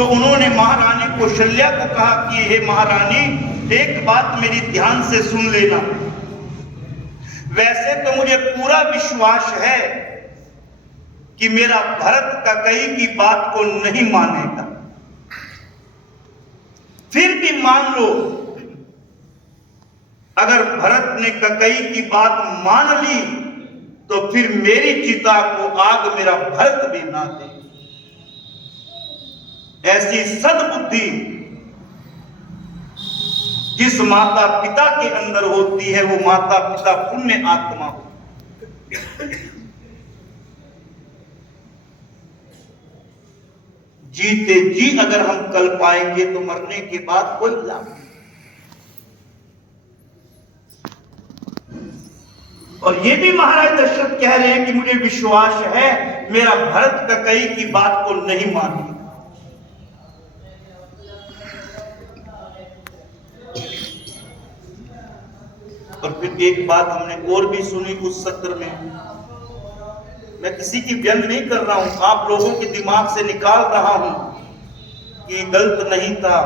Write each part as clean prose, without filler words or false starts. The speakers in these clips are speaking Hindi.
तो उन्होंने महारानी कौशल्या को कहा कि हे महारानी, एक बात मेरी ध्यान से सुन लेना। वैसे तो मुझे पूरा विश्वास है कि मेरा भरत कैकेयी की बात को नहीं मानेगा, फिर भी मान लो अगर भरत ने कैकेयी की बात मान ली तो फिर मेरी चिता को आग मेरा भरत भी ना दे। ऐसी सद्बुद्धि जिस माता पिता के अंदर होती है वो माता पिता पुण्य आत्मा होती है। जीते जी अगर हम कल पाएंगे तो मरने के बाद कोई लाभ नहीं। और ये भी महाराज दशरथ कह रहे हैं कि मुझे विश्वास है मेरा भरत कैकेयी की बात को नहीं मानेगा। और फिर एक बात हमने और भी सुनी उस सत्र में, मैं किसी की व्यंग नहीं कर रहा हूं, आप लोगों के दिमाग से निकाल रहा हूं कि गलत नहीं था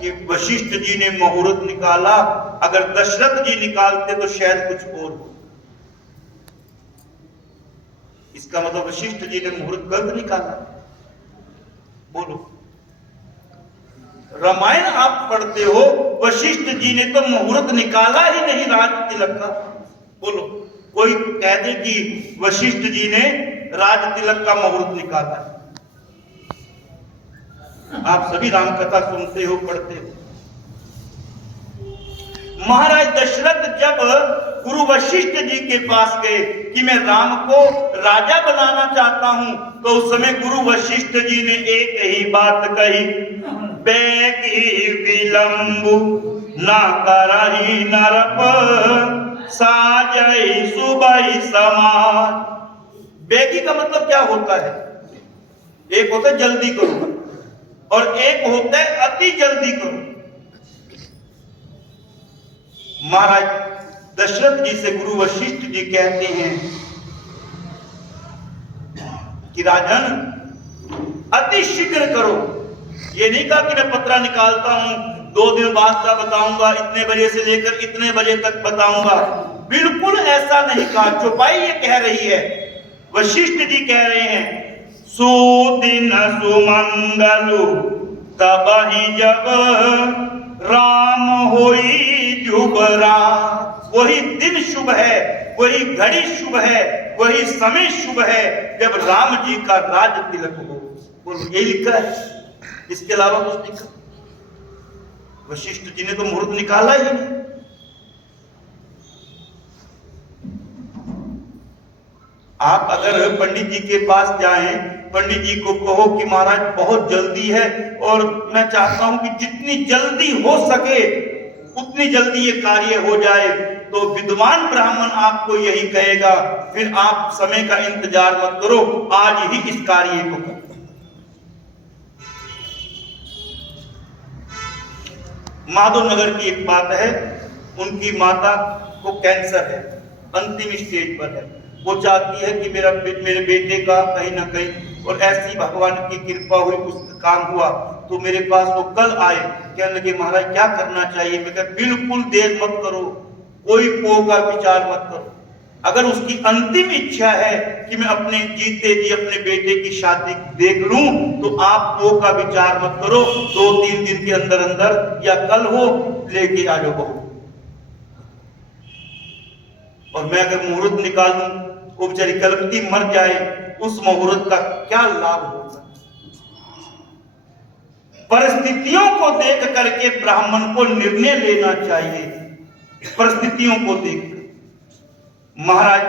कि वशिष्ठ जी ने मुहूर्त निकाला। अगर दशरथ जी निकालते तो शायद कुछ और हो। इसका मतलब वशिष्ठ जी ने मुहूर्त गलत निकाला? बोलो, रामायण आप पढ़ते हो, वशिष्ठ जी ने तो मुहूर्त निकाला ही नहीं राज तिलक का। बोलो, कोई कह दे कि वशिष्ठ जी ने राज तिलक का मुहूर्त निकाला। आप सभी रामकथा सुनते हो, पढ़ते हो। महाराज दशरथ जब गुरु वशिष्ठ जी के पास गए कि मैं राम को राजा बनाना चाहता हूं, तो उस समय गुरु वशिष्ठ जी ने एक ही बात कही, बेगी विलंबु ना करही नरप साजई सुबई समाज। बेगी का मतलब क्या होता है? एक होता है जल्दी करो और एक होता है अति जल्दी करो। महाराज दशरथ जी से गुरु वशिष्ठ जी कहते हैं कि राजन अति शीघ्र करो। ये नहीं कहा कि मैं पत्रा निकालता हूं, 2 दिन बाद का बताऊंगा, इतने बजे से लेकर इतने बजे तक बताऊंगा, बिल्कुल ऐसा नहीं कहा। चौपाई ये कह रही है, वशिष्ठ जी कह रहे हैं, सुदिन सुमंगलु तबहि जब राम होई जुबरा। वही दिन शुभ है, वही घड़ी शुभ है, वही समय शुभ है जब राम जी का राज तिलक हो। बोलो, ये लिखा है, इसके अलावा कुछ लिखा? वशिष्ठ जी ने तो मुहूर्त निकाला ही नहीं। आप अगर पंडित जी के पास जाएं, पंडित जी को कहो कि महाराज बहुत जल्दी है और मैं चाहता हूं कि जितनी जल्दी हो सके उतनी जल्दी ये कार्य हो जाए, तो विद्वान ब्राह्मण आपको यही कहेगा, फिर आप समय का इंतजार मत करो, आज ही इस कार्य को करो। माधवनगर की एक बात है, उनकी माता को कैंसर है, अंतिम स्टेज पर है। वो चाहती है कि मेरे बेटे का कहीं ना कहीं, और ऐसी भगवान की कृपा हुई, उसका काम हुआ। तो मेरे पास वो कल आए, कहने लगे महाराज क्या करना चाहिए? मैं कहा बिल्कुल देर मत करो, कोई पो का विचार मत करो। अगर उसकी अंतिम इच्छा है कि मैं अपने जीते जी अपने बेटे की शादी देख लूं, तो आप पो का विचार मत करो, 2-3 दिन के अंदर अंदर या कल हो लेके आ जाओ बहू। और मैं अगर मुहूर्त निकालूं, वो बेचारी कलपति मर जाए, उस मुहूर्त का क्या लाभ होगा? परिस्थितियों को देख करके ब्राह्मण को निर्णय लेना चाहिए, परिस्थितियों को देख। महाराज